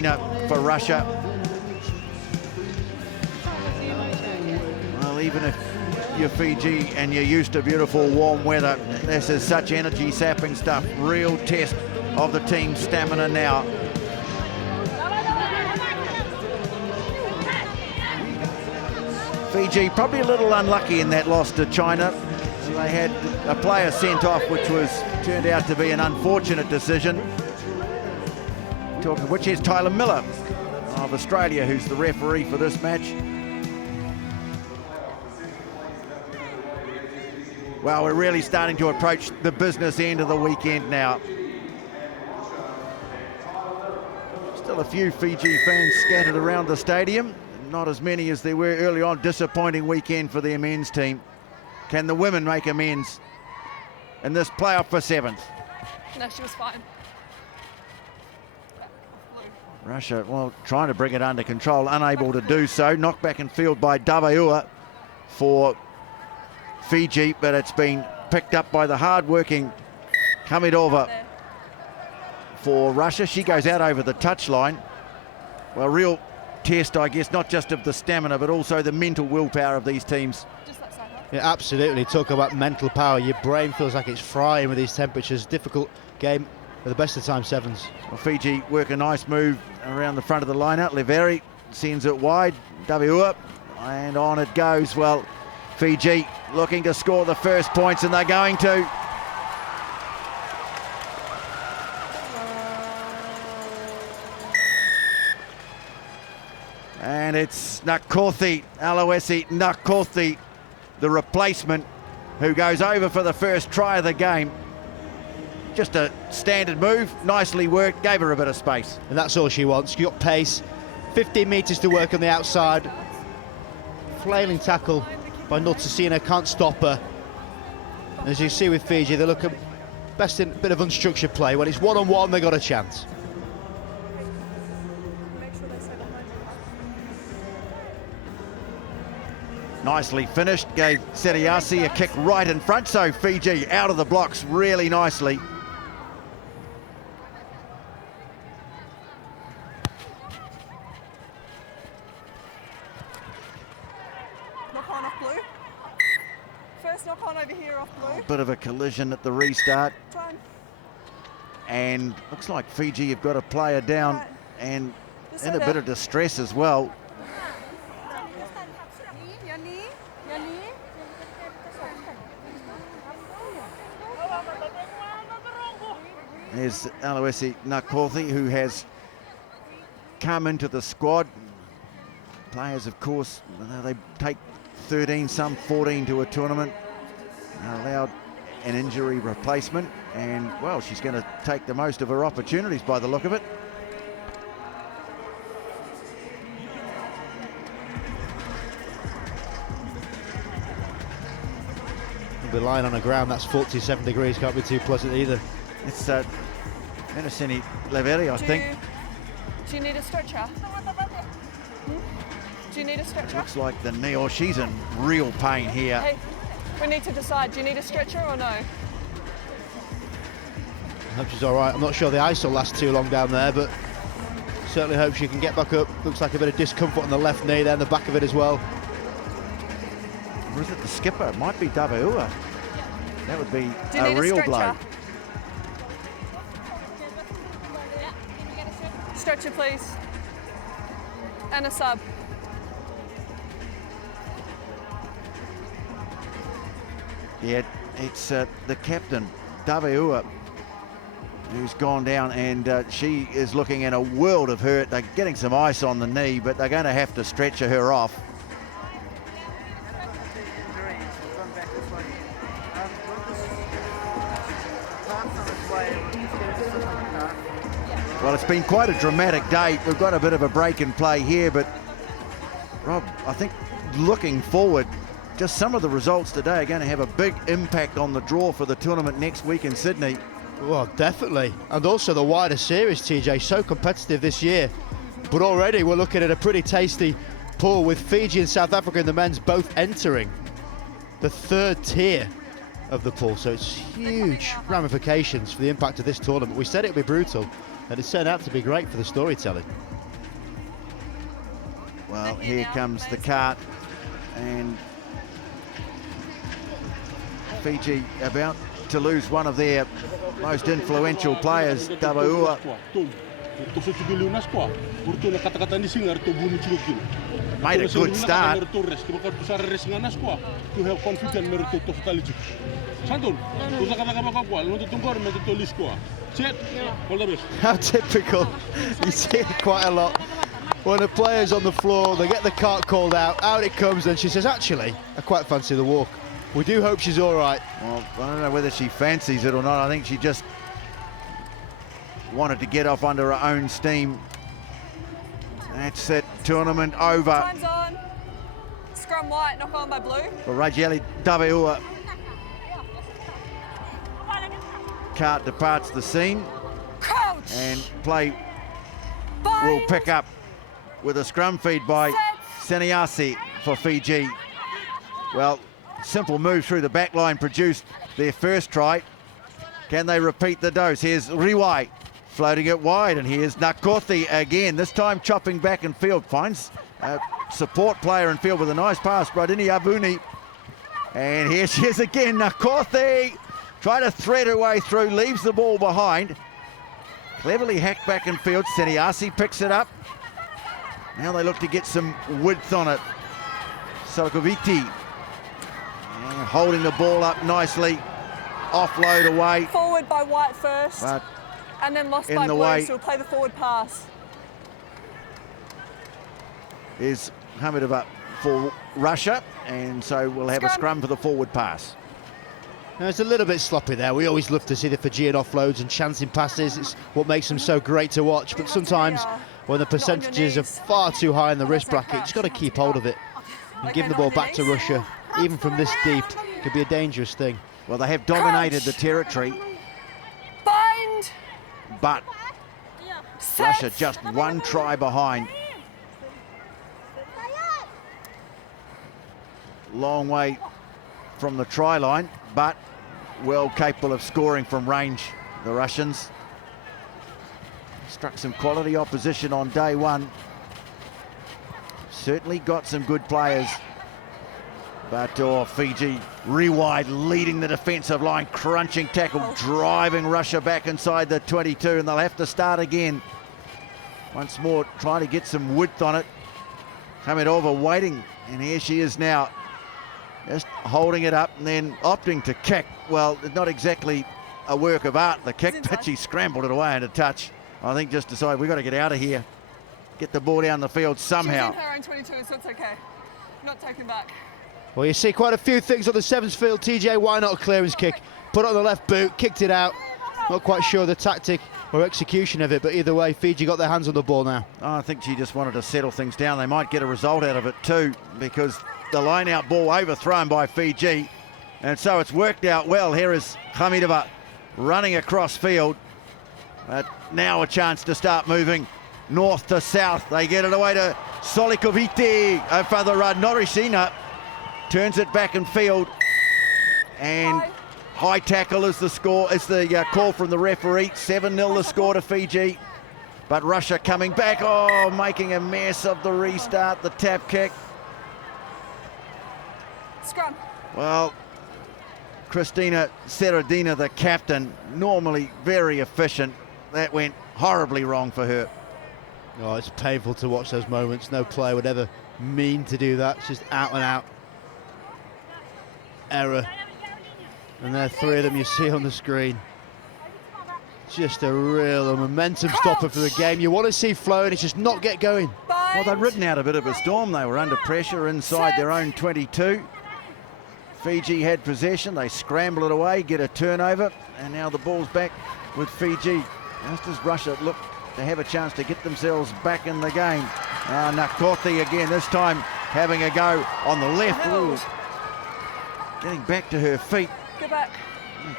For Russia. Well, even if you're Fiji and you're used to beautiful warm weather, this is such energy sapping stuff. Real test of the team's stamina now. Fiji probably a little unlucky in that loss to China. They had a player sent off, which turned out to be an unfortunate decision. Which is Tyler Miller of Australia, who's the referee for this match. Well, we're really starting to approach the business end of the weekend now. Still a few Fiji fans scattered around the stadium. Not as many as there were early on. Disappointing weekend for their men's team. Can the women make amends in this playoff for 7th? No, she was fine. Russia, well, trying to bring it under control, unable to do so. Knocked back in field by Daveua for Fiji, but it's been picked up by the hard-working Kamidova for Russia. She goes out over the touchline. Well, real test, I guess, not just of the stamina, but also the mental willpower of these teams. Yeah, absolutely. Talk about mental power. Your brain feels like it's frying with these temperatures. Difficult game for the best of time sevens. Well, Fiji work a nice move around the front of the lineup. Leveri sends it wide. Daveua, and on it goes. Well, Fiji looking to score the first points, and they're going to. And it's Nakorthi, Aloisi Nakorthi, the replacement, who goes over for the first try of the game. Just a standard move, nicely worked, gave her a bit of space. And that's all she wants. She got pace, 15 metres to work on the outside. Flailing tackle by Nutsasina, can't stop her. As you see with Fiji, they look best in a bit of unstructured play. When it's one-on-one, they got a chance. Nicely finished, gave Seriasi a kick right in front, so Fiji out of the blocks really nicely. Knock on off blue. First knock on over here off blue. A bit of a collision at the restart. And looks like Fiji have got a player down and in a bit of distress as well. There's Aloisi Nakorthi, who has come into the squad. Players, of course, they take 13, some 14 to a tournament. Allowed an injury replacement, and, well, she's going to take the most of her opportunities by the look of it. We'll be lying on the ground, that's 47 degrees, can't be too pleasant either. It's Menacini Leveri, I think. Do you need a stretcher? Do you need a stretcher? Looks like the knee, or she's in real pain here. Hey, we need to decide, do you need a stretcher or no? I hope she's all right. I'm not sure the ice will last too long down there, but certainly hope she can get back up. Looks like a bit of discomfort on the left knee there, and the back of it as well. Or is it the skipper? It might be Daveua. That would be a real blow. Stretcher, please. And a sub. Yeah, it's the captain, Daveua, who's gone down, and she is looking in a world of hurt. They're getting some ice on the knee, but they're going to have to stretcher her off. Well, it's been quite a dramatic day. We've got a bit of a break in play here, but Rob, I think looking forward, just some of the results today are going to have a big impact on the draw for the tournament next week in Sydney. Well, definitely. And also the wider series, TJ, so competitive this year. But already we're looking at a pretty tasty pool with Fiji and South Africa in the men's both entering the third tier of the pool. So it's huge ramifications for the impact of this tournament. We said it would be brutal, and it's turned out to be great for the storytelling. Well, here comes the cart, and Fiji about to lose one of their most influential players, Davaua. Made a good start. How typical. You see it quite a lot. When a player's on the floor, they get the cart called out it comes, and she says, actually, I quite fancy the walk. We do hope she's all right. Well, I don't know whether she fancies it or not. I think she just wanted to get off under her own steam. That's it, tournament over. Time's on. Scrum white, knock on by blue. For Rajeli Davaua. Cart departs the scene. Crouch. And play Bind. will pick up with a scrum feed by Seniasi for Fiji. Well, simple move through the back line produced their first try. Can they repeat the dose? Here's Riwai floating it wide, and here's Nakothi again, this time chopping back in field. Finds a support player in field with a nice pass, Bradini Abuni. And here she is again, Nakothi. Trying to thread her way through, leaves the ball behind. Cleverly hacked back in field. Seniasi picks it up. Now they look to get some width on it. Sokoviti holding the ball up nicely. Offload away. Forward by white first. But and then lost in by the blue, way so we'll play the forward pass. is Hamidova for Russia, and so we'll have a scrum for the forward pass. Now, it's a little bit sloppy there. We always love to see the Fijian offloads and chancing passes. It's what makes them so great to watch. But sometimes when the percentages are far too high in the wrist bracket, you've just got to keep hold of it. And giving the ball back to Russia, even from this deep, could be a dangerous thing. Well, they have dominated the territory. Bind. But Russia just one try behind. Long way from the try line, but well capable of scoring from range, the Russians. Struck some quality opposition on day one. Certainly got some good players. But Fiji re-wide, leading the defensive line, crunching tackle, driving Russia back inside the 22, and they'll have to start again. Once more, trying to get some width on it. Hamidova waiting, and here she is now. Just holding it up and then opting to kick. Well, it's not exactly a work of art, the kick, but she scrambled it away into touch. I think just decided we've got to get out of here. Get the ball down the field somehow. She's in her own 22, so it's okay. Not taken back. Well, you see quite a few things on the sevens field. TJ, why not a clearance kick? Put it on the left boot, kicked it out. Not quite sure the tactic or execution of it, but either way, Fiji got their hands on the ball now. Oh, I think she just wanted to settle things down. They might get a result out of it too, because the line-out ball overthrown by Fiji, and so it's worked out well. Here is Hamidova running across field, but now a chance to start moving north to south. They get it away to Solikoviti. Father Norishina turns it back in field, and high tackle is the score. It's the call from the referee. 7-0 the score to Fiji, but Russia coming back. Oh, making a mess of the restart, the tap kick. Scrum. Well, Christina Seradina, the captain, normally very efficient. That went horribly wrong for her. Oh, it's painful to watch those moments. No player would ever mean to do that. It's just out and out error. And there are three of them you see on the screen. Just a real momentum stopper for the game. You want to see flow, and it's just not get going. Well, they'd ridden out a bit of a storm. They were under pressure inside their own 22. Fiji had possession. They scramble it away, get a turnover, and now the ball's back with Fiji. Just as Russia look to have a chance to get themselves back in the game. Nakothi again, this time having a go on the left. Ooh. Getting back to her feet. Go back.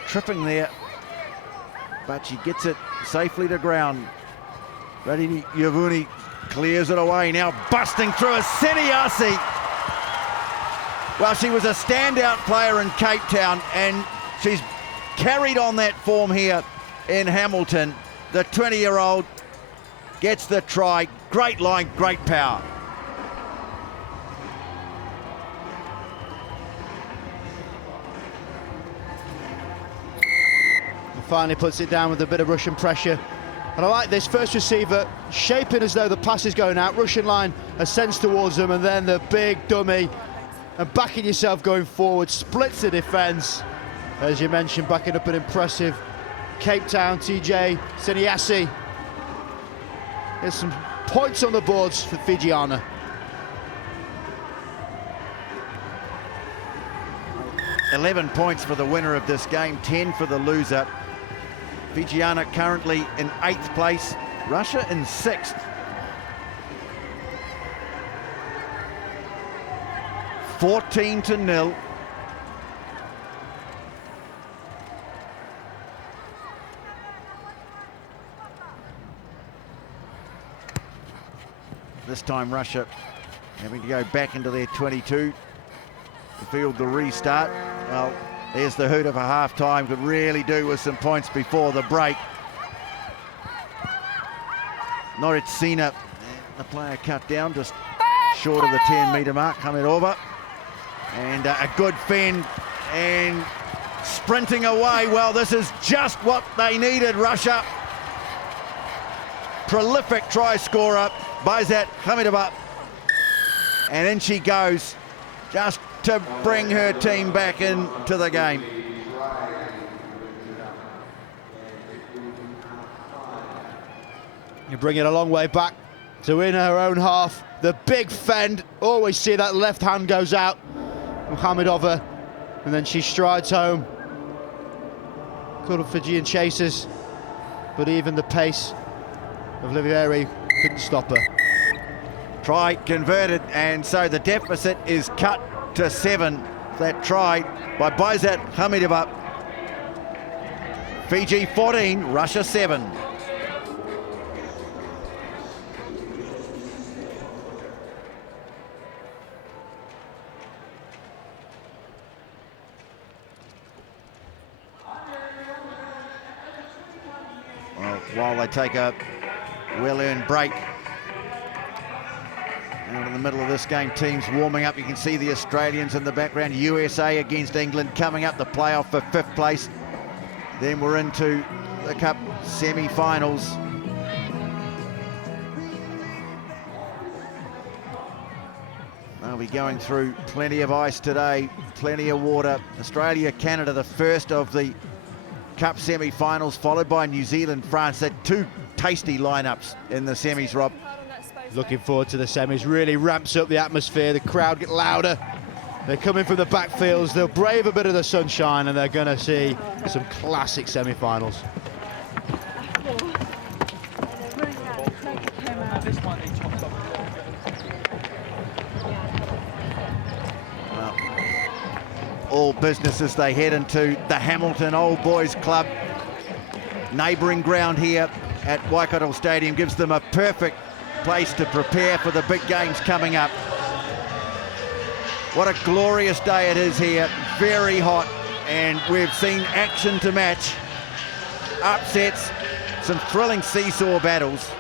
Tripping there, but she gets it safely to ground. Radini Yavuni clears it away, now busting through a Seniasi. Well, she was a standout player in Cape Town, and she's carried on that form here in Hamilton. The 20-year-old gets the try. Great line, great power. finally puts it down with a bit of Russian pressure. And I like this first receiver shaping as though the pass is going out. Russian line ascends towards them, and then the big dummy and backing yourself going forward, splits the defence. As you mentioned, backing up an impressive Cape Town TJ Seniasi. There's some points on the boards for Fijiana. $11 points for the winner of this game, 10 for the loser. Fijiana currently in 8th place, Russia in 6th. (14-0). This time Russia having to go back into their 22 to field the restart. Well, there's the hoot of a half-time. Could really do with some points before the break. Noritsina, the player cut down just short of the 10-metre mark, coming over. And a good fend and sprinting away. Well, this is just what they needed, Russia. Prolific try scorer, Baizat Hamidova. And in she goes, just to bring her team back into the game. You bring it a long way back to in her own half. The big fend, always see that left hand goes out. Hamidova, and then she strides home. Couple of Fijian chasers, but even the pace of Livieri couldn't stop her. Try converted, and so the deficit is cut to 7. That try by Baizat Hamidova. Fiji 14, Russia 7. Well, while they take a well-earned break, out in the middle of this game, teams warming up. You can see the Australians in the background. USA against England coming up the playoff for 5th place. Then we're into the Cup semi-finals. They'll be going through plenty of ice today, plenty of water. Australia, Canada, the first of the Cup semi-finals, followed by New Zealand, France. They're 2 tasty lineups in the semis, Rob. Looking forward to the semis. Really ramps up the atmosphere. The crowd get louder. They're coming from the backfields. They'll brave a bit of the sunshine, and they're going to see some classic semi-finals. Well, all business as they head into the Hamilton Old Boys Club. Neighbouring ground here at Waikato Stadium gives them a perfect place to prepare for the big games coming up. What a glorious day it is here, very hot, and we've seen action to match, upsets, some thrilling seesaw battles.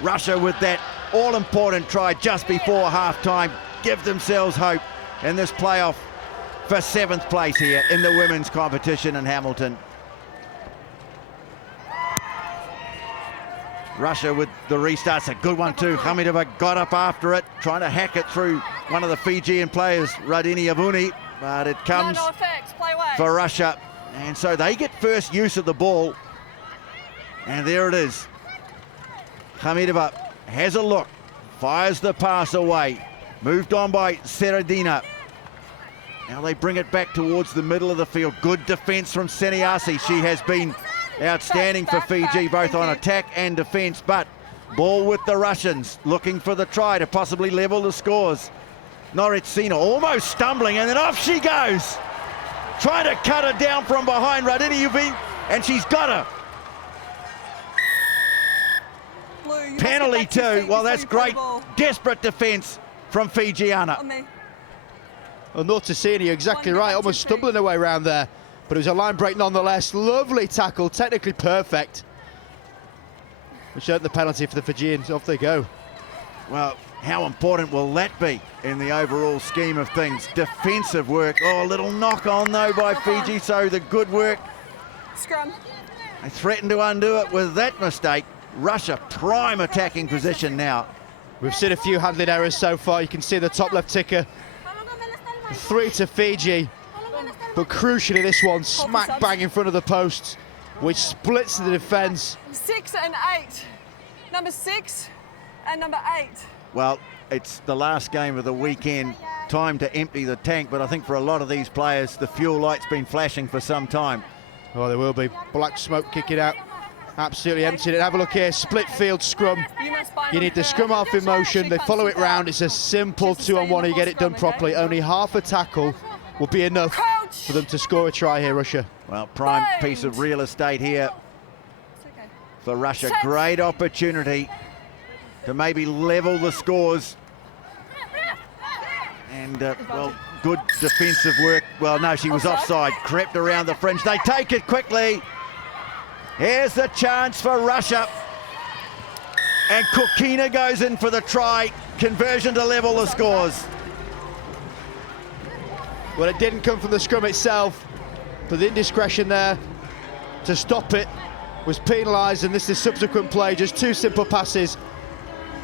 Russia with that all-important try just before half-time give themselves hope in this playoff for 7th place here in the women's competition in Hamilton. Russia with the restart's a good one too. Hamidova got up after it, trying to hack it through one of the Fijian players, Radini Avuni, but it comes for Russia. And so they get first use of the ball. And there it is. Hamidova has a look, fires the pass away. Moved on by Seradina. Now they bring it back towards the middle of the field. Good defence from Seniasi. She has been outstanding for Fiji, both on attack and defence, but ball with the Russians, looking for the try to possibly level the scores. Noritsina almost stumbling, and then off she goes. Trying to cut her down from behind, Radini Uvin, and she's got her. Penalty too. Well, that's great. Desperate defence from Fijiana. Well, Nortisini, you're exactly right, almost stumbling her way around there. But it was a line break nonetheless. Lovely tackle, technically perfect. Which earned the penalty for the Fijians. Off they go. Well, how important will that be in the overall scheme of things? Defensive work. Oh, a little knock on though by Fiji, so the good work. Scrum. They threatened to undo it with that mistake. Russia prime attacking position now. We've seen a few handling errors so far. You can see the top left ticker. 3 to Fiji, but crucially this one smack bang in front of the post, which splits the defence. 6 and 8. Number 6 and number 8. Well, it's the last game of the weekend. Time to empty the tank, but I think for a lot of these players, the fuel light's been flashing for some time. Oh, there will be. Black smoke kicking out. Absolutely emptied it. Have a look here. Split field scrum. You need the scrum half in motion. They follow it round. It's a simple 2-on-1. You get it done properly. Only half a tackle will be enough for them to score a try here, Russia. Well, prime piece of real estate here for Russia. Great opportunity to maybe level the scores. And, well, good defensive work. Well, no, she was offside. Crept around the fringe. They take it quickly. Here's the chance for Russia. And Kukina goes in for the try. Conversion to level the scores. Well, it didn't come from the scrum itself, but the indiscretion there to stop it was penalised, and this is subsequent play. Just 2 simple passes,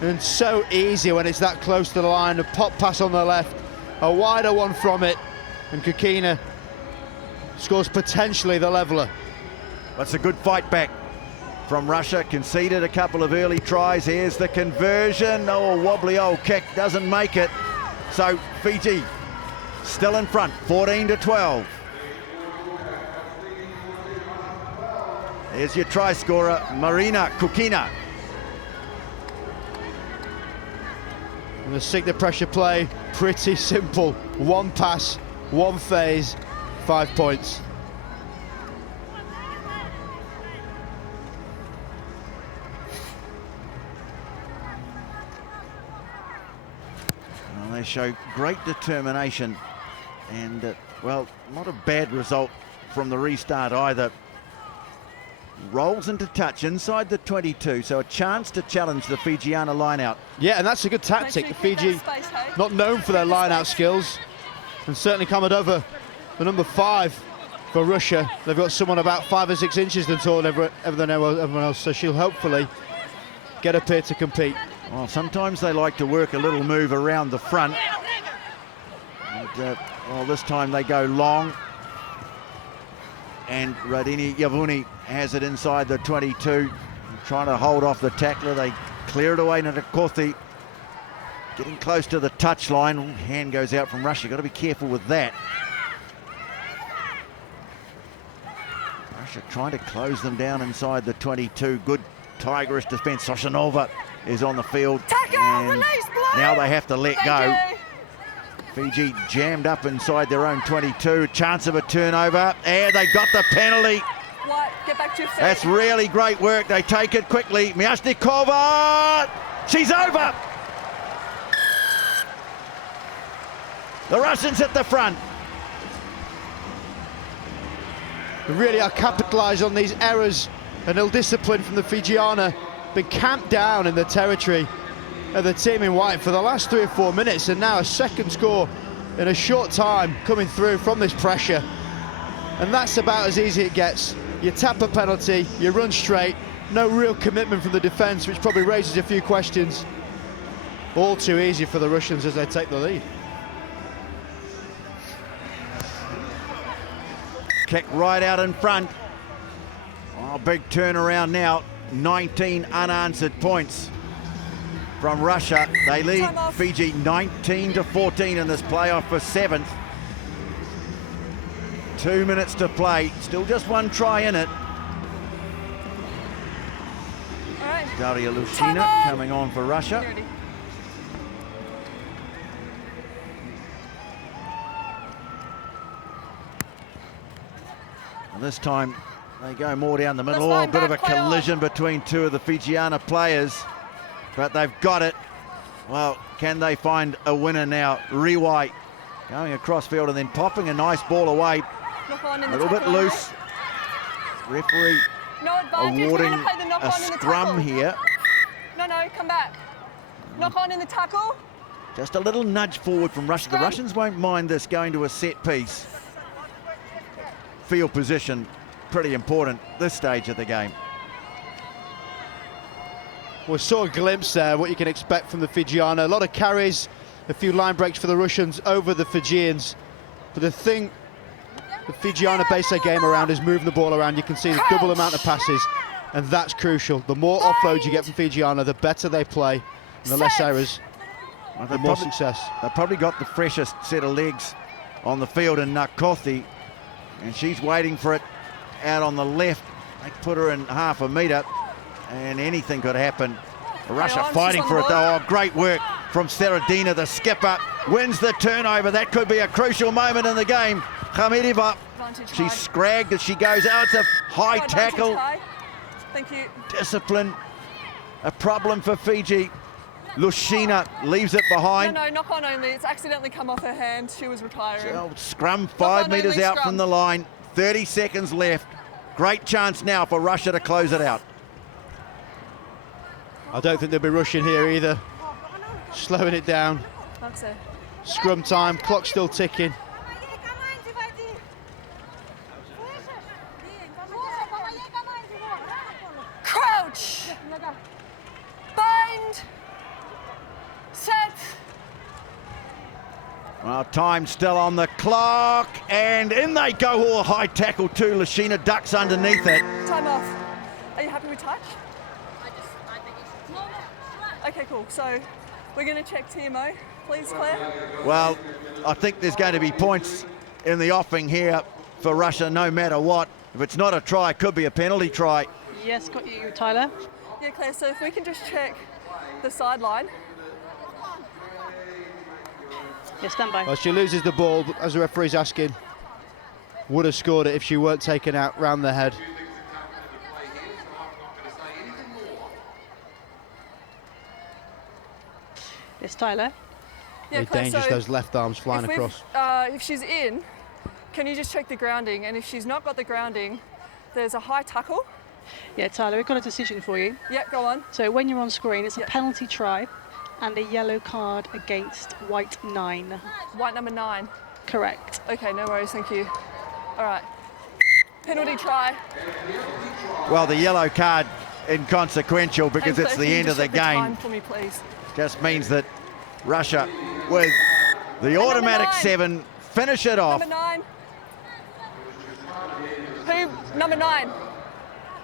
and so easy when it's that close to the line. A pop pass on the left, a wider one from it, and Kukina scores potentially the leveller. That's a good fight back from Russia. Conceded a couple of early tries. Here's the conversion. Oh, a wobbly old kick, doesn't make it. So Fiji still in front, 14-12. Here's your try scorer, Marina Kukina. And the Signa pressure play, pretty simple. 1 pass, 1 phase, 5 points. Well, they show great determination and, well, not a bad result from the restart either. Rolls into touch inside the 22, so a chance to challenge the Fijiana line-out. Yeah, and that's a good tactic. Fiji, not known for their line-out skills, and certainly coming over the number 5 for Russia. They've got someone about 5 or 6 inches taller than everyone else, so she'll hopefully get up here to compete. Well, sometimes they like to work a little move around the front. And, well, this time they go long. And Radini Yavuni has it inside the 22. Trying to hold off the tackler. They clear it away into Kothi. Getting close to the touchline. Hand goes out from Russia. Got to be careful with that. Russia trying to close them down inside the 22. Good Tigerish defence. Soshanova is on the field. And now they have to let go. Fiji jammed up inside their own 22. Chance of a turnover. And they got the penalty. What? Get back to your feet. That's really great work. They take it quickly. Myasnikova. She's over. The Russians at the front. They really are capitalised on these errors and ill-discipline from the Fijiana. Been camped down in the territory of the team in white for the last 3 or 4 minutes, and now a second score in a short time coming through from this pressure. And that's about as easy it gets. You tap a penalty, you run straight, no real commitment from the defence, which probably raises a few questions. All too easy for the Russians as they take the lead. Kick right out in front. Oh, big turnaround now. 19 unanswered points from Russia. They lead Fiji 19-14 in this playoff for 7th. 2 minutes to play. Still just 1 try in it. All right. Daria Lushina coming on for Russia. And this time they go more down the middle. Oh, a bit of a collision between 2 of the Fijiana players, but they've got it. Well, can they find a winner now? Riwai going across field and then popping a nice ball away. A little bit loose. Referee awarding a scrum here. No, come back. Knock on in the tackle. Just a little nudge forward from Russia. The Russians won't mind this going to a set piece. Field position, pretty important this stage of the game. We saw a glimpse there, what you can expect from the Fijiana. A lot of carries, a few line breaks for the Russians over the Fijians. But the thing the Fijiana base their game around is moving the ball around. You can see the double amount of passes, and that's crucial. The more offloads you get from Fijiana, the better they play, and the less errors, the more success. They've probably got the freshest set of legs on the field in Nakothi, and she's waiting for it out on the left. They put her in half a metre, and anything could happen. Russia fighting for it though. Oh, great work from Saradina, the skipper, wins the turnover. That could be a crucial moment in the game. Khamidova, she's scragged as she goes out. It's a high tackle. Thank you. Discipline, a problem for Fiji. Lushina leaves it behind. No, knock on only. It's accidentally come off her hand. She was retiring. So, scrum 5 metres out from the line. 30 seconds left. Great chance now for Russia to close it out. I don't think they'll be rushing here either. Slowing it down. That's it. Scrum time, clock still ticking. Crouch. Bind. Set. Well, time still on the clock, and in they go. Oh, high tackle too. Lushina ducks underneath it. Time off. Are you happy with touch? Okay, cool. So we're going to check TMO, please, Claire. Well, I think there's going to be points in the offing here for Russia, no matter what. If it's not a try, it could be a penalty try. Yes, got you, Tyler. Yeah, Claire, so if we can just check the sideline. Yeah, stand by. Well, she loses the ball, but as the referee's asking, would have scored it if she weren't taken out round the head. Yes, Tyler. Yeah, Very Claire, dangerous, so those left arms flying across. if she's in, can you just check the grounding? And if she's not got the grounding, there's a high tackle. Yeah, Tyler, we've got a decision for you. Yeah, go on. So when you're on screen, it's a penalty try and a yellow card against white 9. White number 9. Correct. Okay, no worries, thank you. All right. Penalty try. Well, the yellow card inconsequential because And it's Claire, the can you end of just the check game. time for me, please. Just means that Russia, with the automatic 9. 7, finish it off. Number 9. Who? Number 9.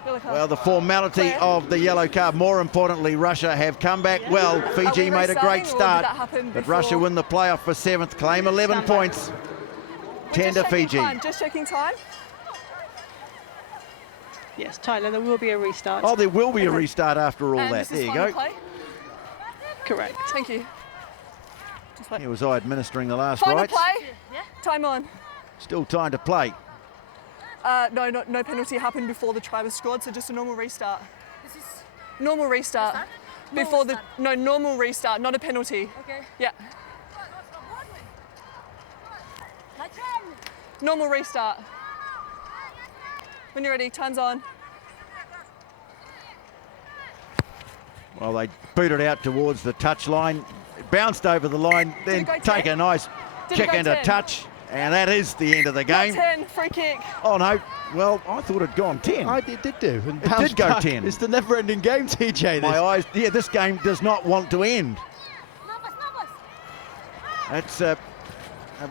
Yellow card. Well, the formality Claire. of the yellow card. More importantly, Russia have come back well. Fiji made a great restarting, or did start, that happen but before? Russia win the playoff for 7th, claim 11 Stand by. points. We're 10 to just checking Fiji. time, just checking time. Yes, Tyler, there will be a restart. Oh, there will be a restart after all And that. this is There you final go. play. Correct. Thank you. Just wait. Here was I administering the last Final rights. play. Time on. Still time to play. No penalty happened before the try was scored, so just a normal restart. Normal restart. Before the normal restart, not a penalty. Okay. Yeah. Normal restart. When you're ready, time's on. Well, they boot it out towards the touch line. It bounced over the line, then it go take 10? a nice Did it kick go into 10? touch. And that is the end of the game. 10, free kick. Oh, no. Well, I thought it'd gone 10. It did do. And It bounced did go back. 10. It's the never-ending game, TJ. My This. eyes, yeah, this game does not want to end. That's a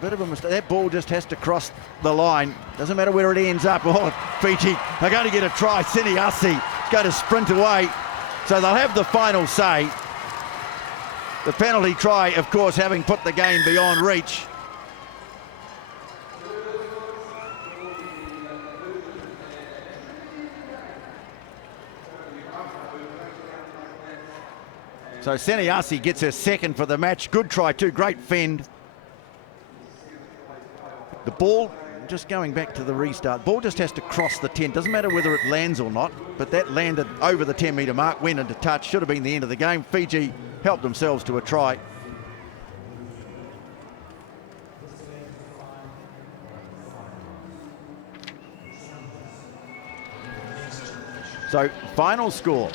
bit of a mistake. That ball just has to cross the line. Doesn't matter where it ends up. Oh, Fiji are going to get a try. Siniasi going to sprint away. So they'll have the final say. The penalty try, of course, having put the game beyond reach. So Seniasi gets her second for the match. Good try too, great fend. The ball, just going back to the restart, ball just has to cross the 10. Doesn't matter whether it lands or not, but that landed over the 10-metre mark, went into touch, should have been the end of the game. Fiji helped themselves to a try. So, final score,